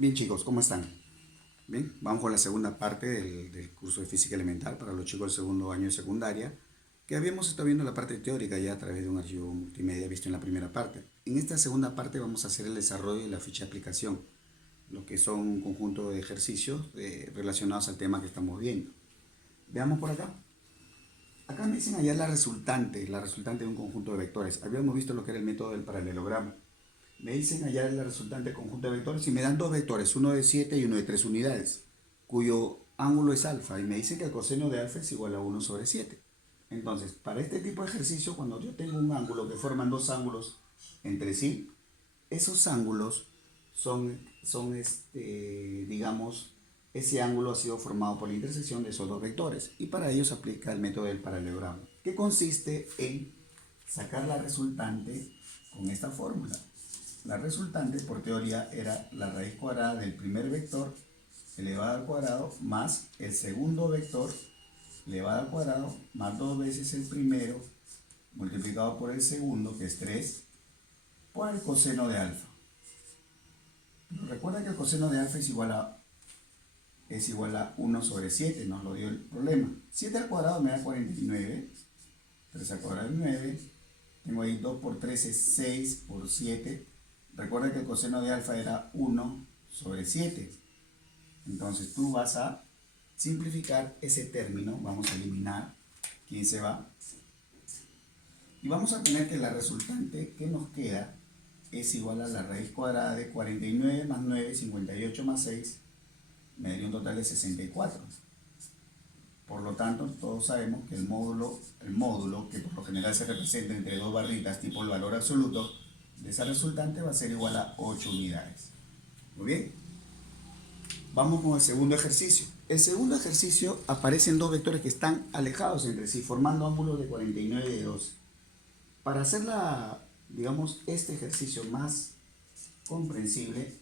Bien chicos, ¿cómo están? Bien, vamos con la segunda parte del curso de física elemental para los chicos del segundo año de secundaria, que habíamos estado viendo la parte teórica ya a través de un archivo multimedia visto en la primera parte. En esta segunda parte vamos a hacer el desarrollo de la ficha de aplicación, lo que son un conjunto de ejercicios relacionados al tema que estamos viendo. Veamos por acá. Acá me dicen hallar la resultante de un conjunto de vectores. Habíamos visto lo que era el método del paralelogramo. Me dicen hallar la resultante del conjunto de vectores y me dan dos vectores, uno de 7 y uno de 3 unidades, cuyo ángulo es alfa, y me dicen que el coseno de alfa es igual a 1/7. Entonces, para este tipo de ejercicio, cuando yo tengo un ángulo que forman dos ángulos entre sí, esos ángulos digamos, ese ángulo ha sido formado por la intersección de esos dos vectores, y para ello se aplica el método del paralelogramo, que consiste en sacar la resultante con esta fórmula. La resultante, por teoría, era la raíz cuadrada del primer vector elevado al cuadrado más el segundo vector elevado al cuadrado más dos veces el primero multiplicado por el segundo, que es 3, por el coseno de alfa. Pero recuerda que el coseno de alfa es igual a 1/7, nos lo dio el problema. 7 al cuadrado me da 49, 3 al cuadrado es 9, tengo ahí 2 por 3 es 6 por 7. Recuerda que el coseno de alfa era 1/7. Entonces tú vas a simplificar ese término, vamos a eliminar, ¿quién se va? Y vamos a tener que la resultante que nos queda es igual a la raíz cuadrada de 49 más 9, 58 más 6, me daría un total de 64. Por lo tanto, todos sabemos que el módulo, que por lo general se representa entre dos barritas tipo el valor absoluto de esa resultante, va a ser igual a 8 unidades. Muy bien. Vamos con el segundo ejercicio. El segundo ejercicio aparecen dos vectores que están alejados entre sí, formando ángulos de 49 y de 12. Para hacer digamos, este ejercicio más comprensible,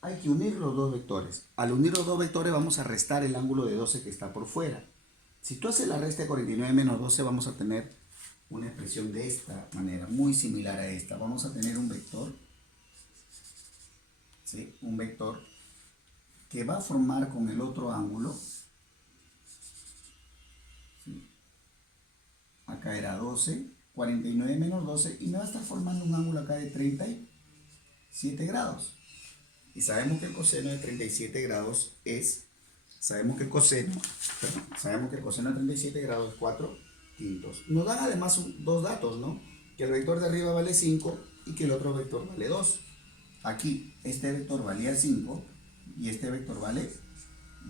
hay que unir los dos vectores. Al unir los dos vectores vamos a restar el ángulo de 12 que está por fuera. Si tú haces la resta de 49 menos 12, vamos a tener una expresión de esta manera, muy similar a esta. Vamos a tener un vector, ¿sí? Un vector que va a formar con el otro ángulo, ¿sí? Acá era 12, 49 menos 12, y me va a estar formando un ángulo acá de 37 grados. Y sabemos que el coseno de 37 grados sabemos que el coseno de 37 grados es 4 quintos. Nos dan además dos datos, ¿no? Que el vector de arriba vale 5 y que el otro vector vale 2. Aquí este vector valía 5 y este vector vale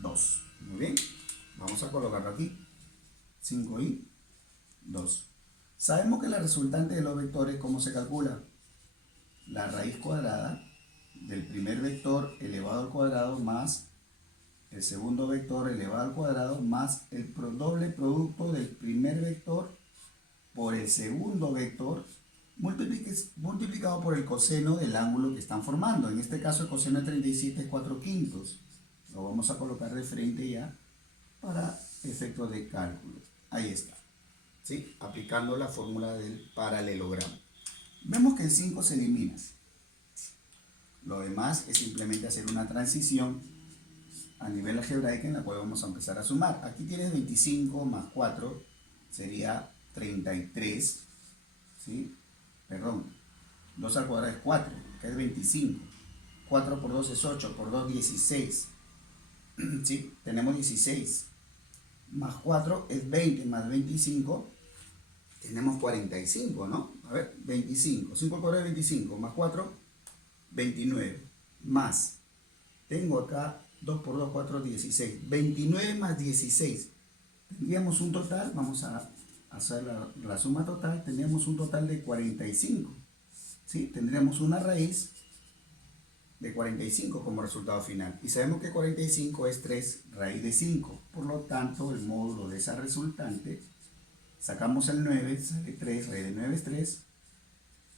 2. Muy bien, vamos a colocarlo aquí, 5 y 2. Sabemos que la resultante de los vectores, ¿cómo se calcula? La raíz cuadrada del primer vector elevado al cuadrado más el segundo vector elevado al cuadrado más el doble producto del primer vector por el segundo vector multiplicado por el coseno del ángulo que están formando. En este caso el coseno de 37 es 4 quintos. Lo vamos a colocar de frente ya para efectos de cálculo. Ahí está, ¿sí? Aplicando la fórmula del paralelogramo. Vemos que el 5 se elimina. Lo demás es simplemente hacer una transición a nivel algebraico en la cual vamos a empezar a sumar. Aquí tienes 25 más 4, sería 33, ¿sí? Perdón, 2 al cuadrado es 4, que es 25. 4 por 2 es 8, por 2 16. ¿Sí? Tenemos 16. Más 4 es 20, más 25, tenemos 45, ¿no? A ver, 25. 5 al cuadrado es 25, más 4, 29. Más, tengo acá 2 por 2, 4, 16. 29 más 16. Tendríamos un total, vamos a hacer la suma total, tendríamos un total de 45. ¿Sí? Tendríamos una raíz de 45 como resultado final. Y sabemos que 45 es 3 raíz de 5. Por lo tanto, el módulo de esa resultante, sacamos el 9, sale 3, raíz de 9 es 3,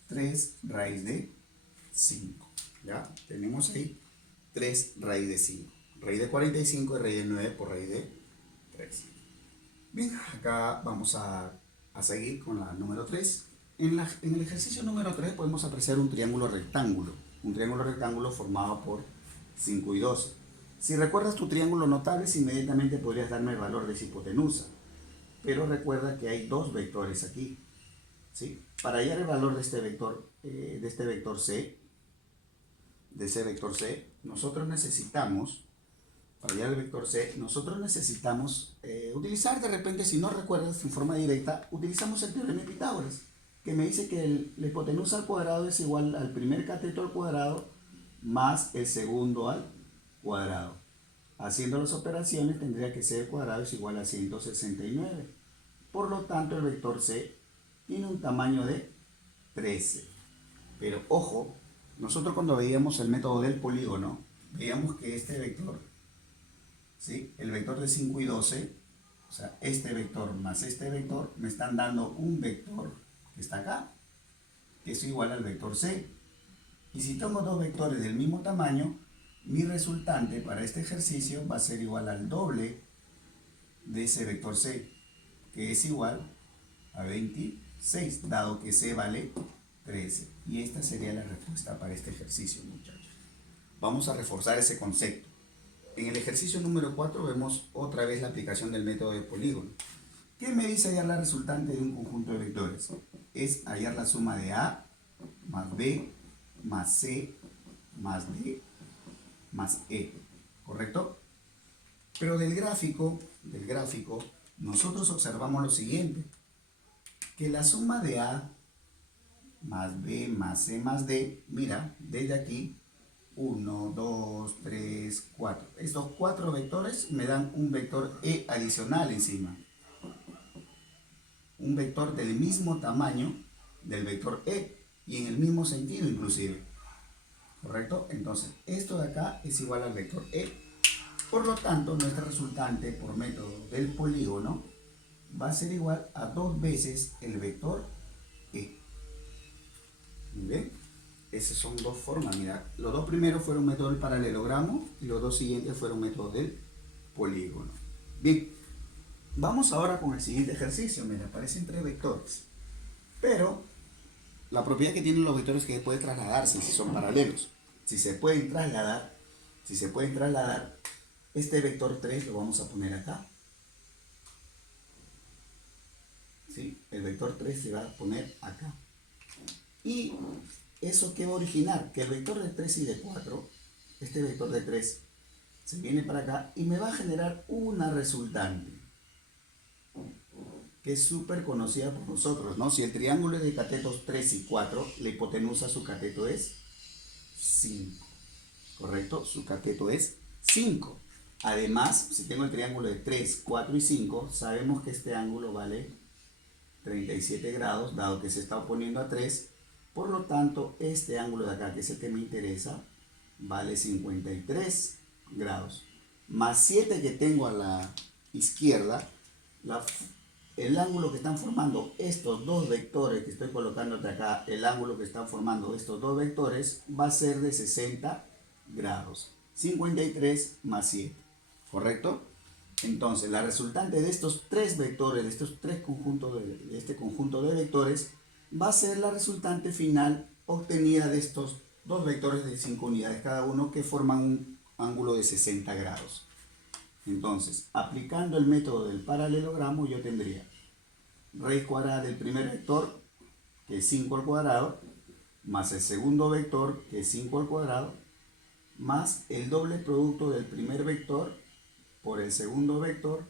3 raíz de 5. ¿Ya? Tenemos ahí 3 raíz de 5. Raíz de 45 es raíz de 9 por raíz de 3. Bien, acá vamos a seguir con la número 3. En el ejercicio número 3 podemos apreciar un triángulo rectángulo formado por 5 y 12. Si recuerdas tu triángulo notables, inmediatamente podrías darme el valor de esa hipotenusa. Pero recuerda que hay dos vectores aquí, ¿sí? Para hallar el valor de este vector C, nosotros necesitamos, para hallar el vector C, nosotros necesitamos utilizar de repente, si no recuerdas en forma directa, utilizamos el teorema de Pitágoras, que me dice que la hipotenusa al cuadrado es igual al primer cateto al cuadrado más el segundo al cuadrado. Haciendo las operaciones tendría que C al cuadrado es igual a 169. Por lo tanto, el vector C tiene un tamaño de 13. Pero ojo, nosotros cuando veíamos el método del polígono, veíamos que este vector, ¿sí? El vector de 5 y 12, o sea, este vector más este vector, me están dando un vector que está acá, que es igual al vector C. Y si tengo dos vectores del mismo tamaño, mi resultante para este ejercicio va a ser igual al doble de ese vector C, que es igual a 26, dado que C vale 13. Y esta sería la respuesta para este ejercicio, muchachos. Vamos a reforzar ese concepto. En el ejercicio número 4 vemos otra vez la aplicación del método de polígono. ¿Qué me dice hallar la resultante de un conjunto de vectores? Es hallar la suma de A más B más C más D más E, ¿correcto? Pero del gráfico, nosotros observamos lo siguiente, que la suma de A más B más C más D, mira, desde aquí, 1, 2, 3, 4. Estos 4 vectores me dan un vector E adicional encima. Un vector del mismo tamaño del vector E y en el mismo sentido inclusive. ¿Correcto? Entonces, esto de acá es igual al vector E. Por lo tanto, nuestra resultante por método del polígono va a ser igual a 2 veces el vector E. Muy bien. Esas son dos formas. Mira, los dos primeros fueron método del paralelogramo y los dos siguientes fueron método del polígono. Bien, vamos ahora con el siguiente ejercicio. Mira, aparecen 3 vectores. Pero la propiedad que tienen los vectores es que puede trasladarse si son paralelos. Si se pueden trasladar, este vector 3 lo vamos a poner acá. ¿Sí? El vector 3 se va a poner acá. Y eso que va a originar que el vector de 3 y de 4, este vector de 3, se viene para acá y me va a generar una resultante que es súper conocida por nosotros, ¿no? Si el triángulo es de catetos 3 y 4, la hipotenusa su cateto es 5, ¿correcto? Su cateto es 5. Además, si tengo el triángulo de 3, 4 y 5, sabemos que este ángulo vale 37 grados, dado que se está oponiendo a 3. Por lo tanto, este ángulo de acá, que es el que me interesa, vale 53 grados. Más 7 que tengo a la izquierda, el ángulo que están formando estos dos vectores que estoy colocándote acá, el ángulo que están formando estos dos vectores va a ser de 60 grados. 53 más 7, ¿correcto? Entonces, la resultante de estos tres vectores, de estos tres conjuntos de este conjunto de vectores, va a ser la resultante final obtenida de estos dos vectores de 5 unidades cada uno que forman un ángulo de 60 grados. Entonces, aplicando el método del paralelogramo, yo tendría raíz cuadrada del primer vector, que es 5 al cuadrado, más el segundo vector, que es 5 al cuadrado, más el doble producto del primer vector por el segundo vector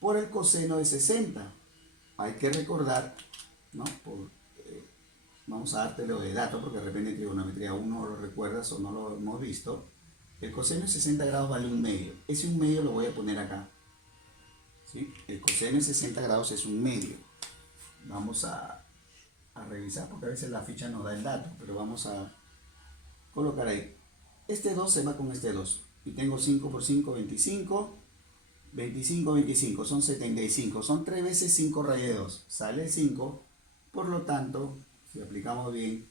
por el coseno de 60. Hay que recordar, ¿no? Vamos a dártelo de dato porque de repente en trigonometría uno lo recuerdas o no lo hemos visto. El coseno de 60 grados vale 1/2. Ese 1/2 lo voy a poner acá. ¿Sí? El coseno de 60 grados es 1/2. Vamos a revisar porque a veces la ficha nos da el dato, pero vamos a colocar ahí. Este 2 se va con este 2. Y tengo 5 por 5, 25. 25, 25, son 75. Son 3 veces 5 raíz de 2. Sale 5. Por lo tanto, si aplicamos bien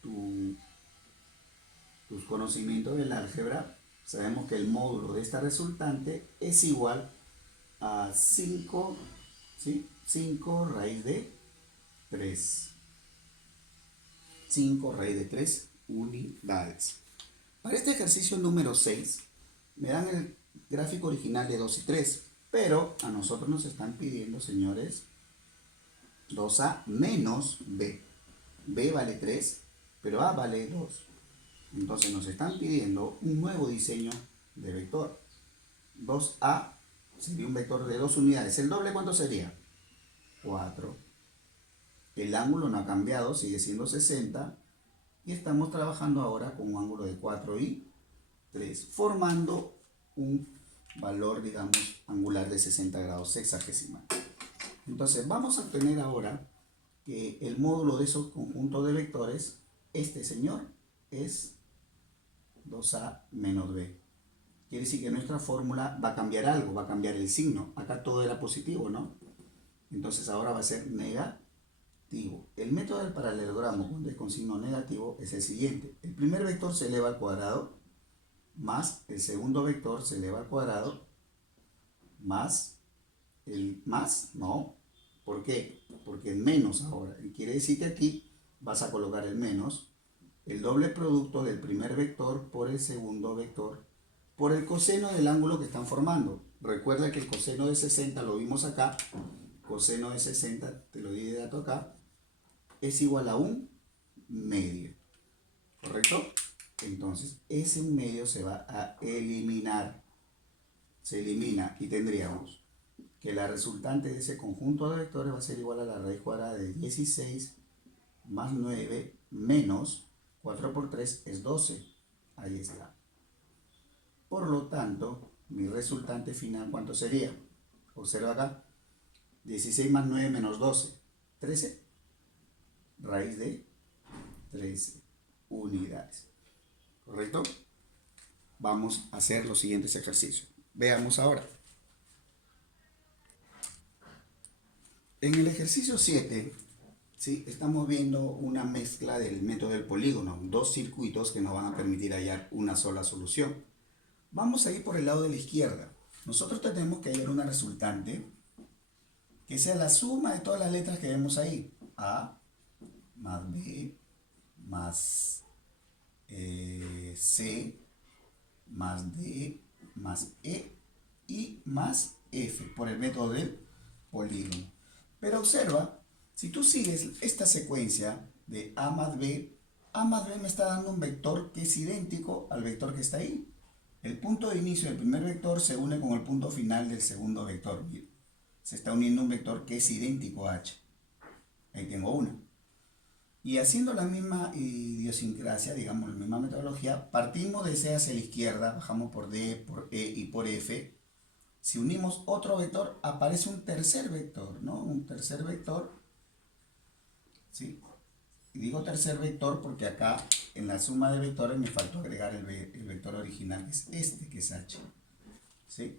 tus conocimientos del álgebra, sabemos que el módulo de esta resultante es igual a 5, ¿sí? 5 raíz de 3. 5 raíz de 3 unidades. Para este ejercicio número 6, me dan el gráfico original de 2 y 3, pero a nosotros nos están pidiendo, señores, 2A menos B. B vale 3, pero A vale 2. Entonces nos están pidiendo un nuevo diseño de vector. 2A sería un vector de 2 unidades. ¿El doble cuánto sería? 4. El ángulo no ha cambiado, sigue siendo 60. Y estamos trabajando ahora con un ángulo de 4 y 3, formando un valor, digamos, angular de 60 grados sexagesimal. Entonces vamos a obtener ahora que el módulo de esos conjuntos de vectores, este señor, es 2A menos B. Quiere decir que nuestra fórmula va a cambiar algo, va a cambiar el signo. Acá todo era positivo, ¿no? Entonces ahora va a ser negativo. El método del paralelogramo cuando es con signo negativo es el siguiente. El primer vector se eleva al cuadrado, más el segundo vector se eleva al cuadrado, más el más, no. ¿Por qué? Porque es menos ahora. Y quiere decir que aquí vas a colocar el menos, el doble producto del primer vector por el segundo vector, por el coseno del ángulo que están formando. Recuerda que el coseno de 60 lo vimos acá, coseno de 60, te lo di de dato acá, es igual a un medio, ¿correcto? Entonces, ese un medio se va a eliminar, se elimina y tendríamos que la resultante de ese conjunto de vectores va a ser igual a la raíz cuadrada de 16 más 9 menos 4 por 3 es 12. Ahí está. Por lo tanto, mi resultante final, ¿cuánto sería? Observa acá. 16 más 9 menos 12. 13. Raíz de 13 unidades. ¿Correcto? Vamos a hacer los siguientes ejercicios. Veamos ahora. En el ejercicio 7, ¿sí? Estamos viendo una mezcla del método del polígono, dos circuitos que nos van a permitir hallar una sola solución. Vamos a ir por el lado de la izquierda. Nosotros tenemos que hallar una resultante que sea la suma de todas las letras que vemos ahí. A más B más C más D más E y más F por el método del polígono. Pero observa, si tú sigues esta secuencia de A más B me está dando un vector que es idéntico al vector que está ahí. El punto de inicio del primer vector se une con el punto final del segundo vector. Se está uniendo un vector que es idéntico a H. Ahí tengo una. Y haciendo la misma idiosincrasia, digamos, la misma metodología, partimos de C hacia la izquierda, bajamos por D, por E y por F. Si unimos otro vector, aparece un tercer vector, ¿no? Un tercer vector, ¿sí? Y digo tercer vector porque acá en la suma de vectores me faltó agregar el vector original, que es este, que es H, ¿sí?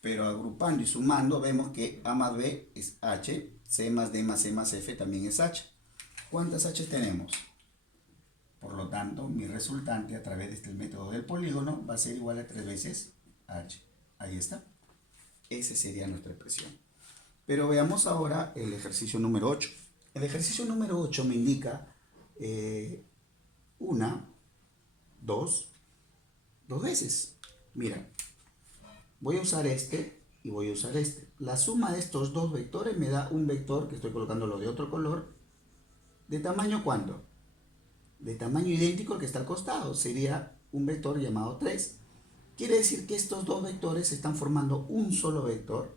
Pero agrupando y sumando vemos que A más B es H, C más D más E más F también es H. ¿Cuántas H tenemos? Por lo tanto, mi resultante a través de este método del polígono va a ser igual a 3 veces H. Ahí está. Esa sería nuestra expresión. Pero veamos ahora el ejercicio número 8. El ejercicio número 8 me indica dos veces. Mira, voy a usar este y voy a usar este. La suma de estos dos vectores me da un vector, que estoy colocándolo de otro color, ¿de tamaño cuánto? De tamaño idéntico al que está al costado. Sería un vector llamado 3. Quiere decir que estos dos vectores están formando un solo vector.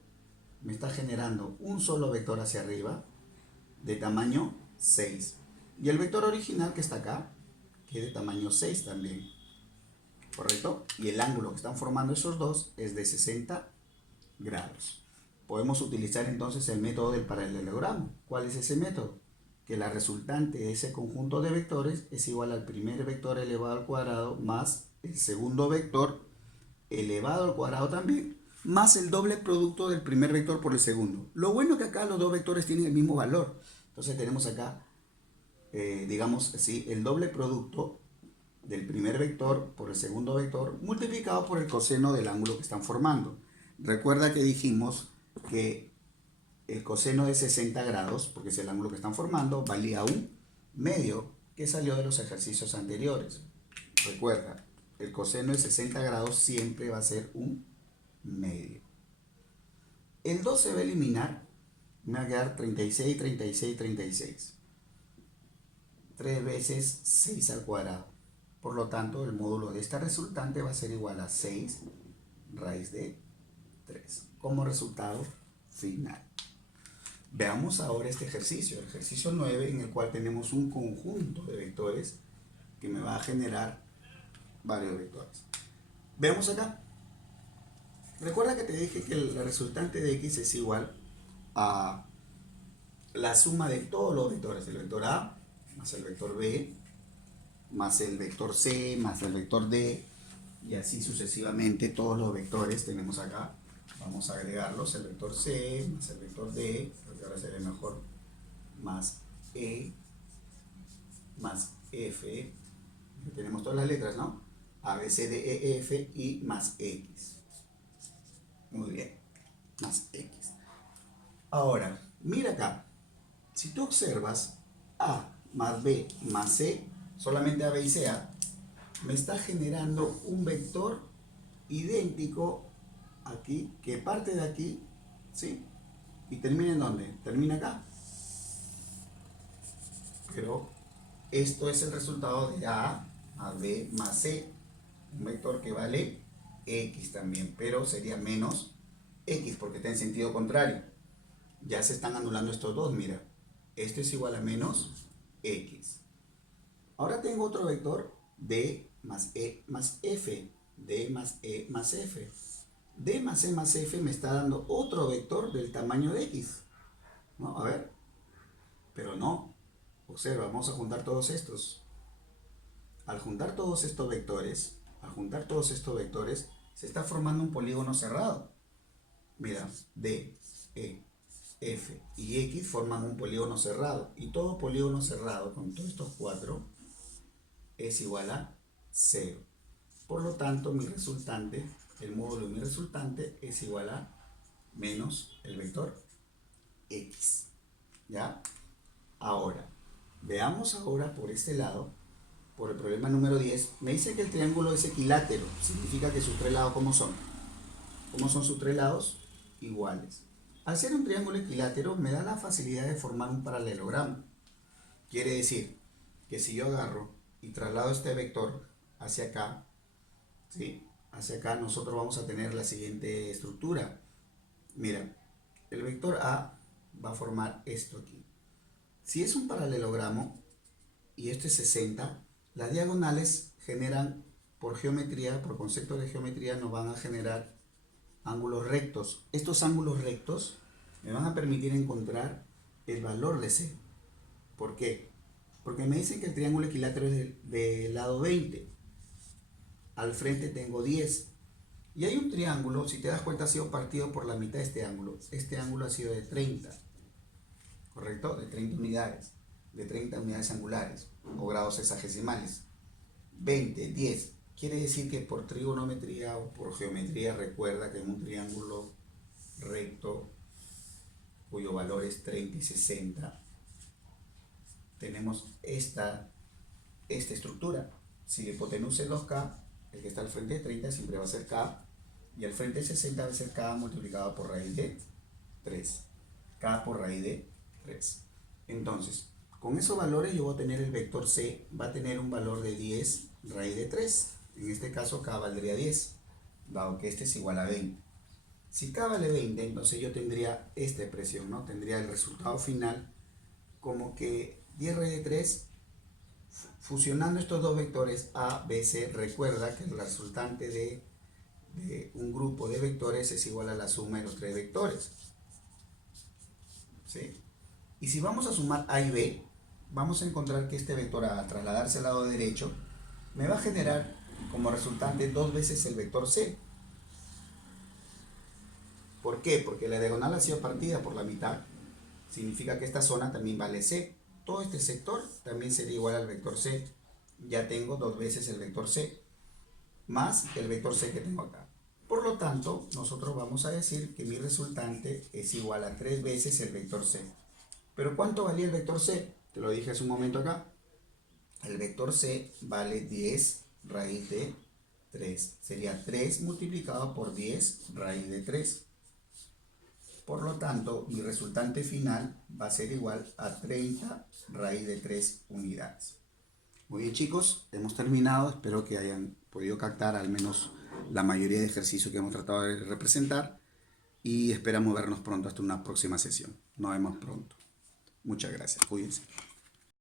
Me está generando un solo vector hacia arriba de tamaño 6. Y el vector original que está acá, que es de tamaño 6 también. ¿Correcto? Y el ángulo que están formando esos dos es de 60 grados. Podemos utilizar entonces el método del paralelogramo. ¿Cuál es ese método? Que la resultante de ese conjunto de vectores es igual al primer vector elevado al cuadrado más el segundo vector elevado al cuadrado también, más el doble producto del primer vector por el segundo. Lo bueno es que acá los dos vectores tienen el mismo valor. Entonces tenemos acá, digamos así, el doble producto del primer vector por el segundo vector multiplicado por el coseno del ángulo que están formando. Recuerda que dijimos que el coseno de 60 grados, porque es el ángulo que están formando, valía un medio, que salió de los ejercicios anteriores. Recuerda, el coseno de 60 grados siempre va a ser un medio. El 2 se va a eliminar, me va a quedar 36, 36, 36. 3 veces 6 al cuadrado. Por lo tanto, el módulo de esta resultante va a ser igual a 6 raíz de 3 como resultado final. Veamos ahora este ejercicio, el ejercicio 9, en el cual tenemos un conjunto de vectores que me va a generar varios vectores. Veamos acá. Recuerda que te dije que la resultante de x es igual a la suma de todos los vectores, el vector a más el vector b más el vector c más el vector d, y así sucesivamente todos los vectores tenemos acá. Vamos a agregarlos, el vector c más el vector d, porque ahora se ve mejor, más e más f, tenemos todas las letras, ¿no? A, B, C, D, E, F y más x. Muy bien, más x. Ahora, mira acá, si tú observas a más b más c, solamente a, b y c, me está generando un vector idéntico aquí, que parte de aquí, ¿sí? ¿Y termina en dónde? Termina acá. Pero esto es el resultado de a más b más c, un vector que vale x también, pero sería menos x porque está en sentido contrario. Ya se están anulando estos dos, mira. Esto es igual a menos x. Ahora tengo otro vector d más e más f. D más e más f. D más e más f me está dando otro vector del tamaño de x, ¿no? A ver. Pero no. Observa, vamos a juntar todos estos. Al juntar todos estos vectores, se está formando un polígono cerrado. Mira, D, E, F y X forman un polígono cerrado. Y todo polígono cerrado con todos estos cuatro es igual a 0. Por lo tanto, mi resultante, el módulo de mi resultante es igual a menos el vector X. ¿Ya? Ahora, veamos ahora por este lado, por el problema número 10. Me dice que el triángulo es equilátero. Significa que sus tres lados, ¿cómo son? ¿Cómo son sus tres lados? Iguales. Al ser un triángulo equilátero me da la facilidad de formar un paralelogramo. Quiere decir que si yo agarro y traslado este vector hacia acá, ¿sí? Hacia acá nosotros vamos a tener la siguiente estructura. Mira, el vector A va a formar esto aquí. Si es un paralelogramo y esto es 60, las diagonales generan, por geometría, por concepto de geometría, nos van a generar ángulos rectos. Estos ángulos rectos me van a permitir encontrar el valor de C. ¿Por qué? Porque me dicen que el triángulo equilátero es del lado 20. Al frente tengo 10. Y hay un triángulo, si te das cuenta, ha sido partido por la mitad de este ángulo. Este ángulo ha sido de 30. ¿Correcto? De 30 unidades. De 30 unidades angulares o grados sexagesimales. 20, 10. Quiere decir que por trigonometría o por geometría, recuerda que en un triángulo recto cuyo valor es 30 y 60, tenemos esta estructura. Si la hipotenusa es 2K, el que está al frente de 30 siempre va a ser K, y al frente de 60 va a ser K multiplicado por raíz de 3. K por raíz de 3. Entonces, con esos valores yo voy a tener el vector C, va a tener un valor de 10 raíz de 3. En este caso K valdría 10, dado que este es igual a 20. Si K vale 20, entonces yo tendría esta expresión, ¿no? Tendría el resultado final como que 10 raíz de 3, fusionando estos dos vectores A, B, C, recuerda que el resultante de un grupo de vectores es igual a la suma de los tres vectores. ¿Sí? Y si vamos a sumar A y B, vamos a encontrar que este vector A, al trasladarse al lado derecho, me va a generar como resultante 2 veces el vector C. ¿Por qué? Porque la diagonal ha sido partida por la mitad. Significa que esta zona también vale C. Todo este sector también sería igual al vector C. Ya tengo 2 veces el vector C, más el vector C que tengo acá. Por lo tanto, nosotros vamos a decir que mi resultante es igual a 3 veces el vector C. ¿Pero cuánto valía el vector C? Te lo dije hace un momento acá. El vector C vale 10 raíz de 3. Sería 3 multiplicado por 10 raíz de 3. Por lo tanto, mi resultante final va a ser igual a 30 raíz de 3 unidades. Muy bien, chicos, hemos terminado. Espero que hayan podido captar al menos la mayoría de ejercicios que hemos tratado de representar. Y esperamos vernos pronto hasta una próxima sesión. Nos vemos pronto. Muchas gracias. Cuídense.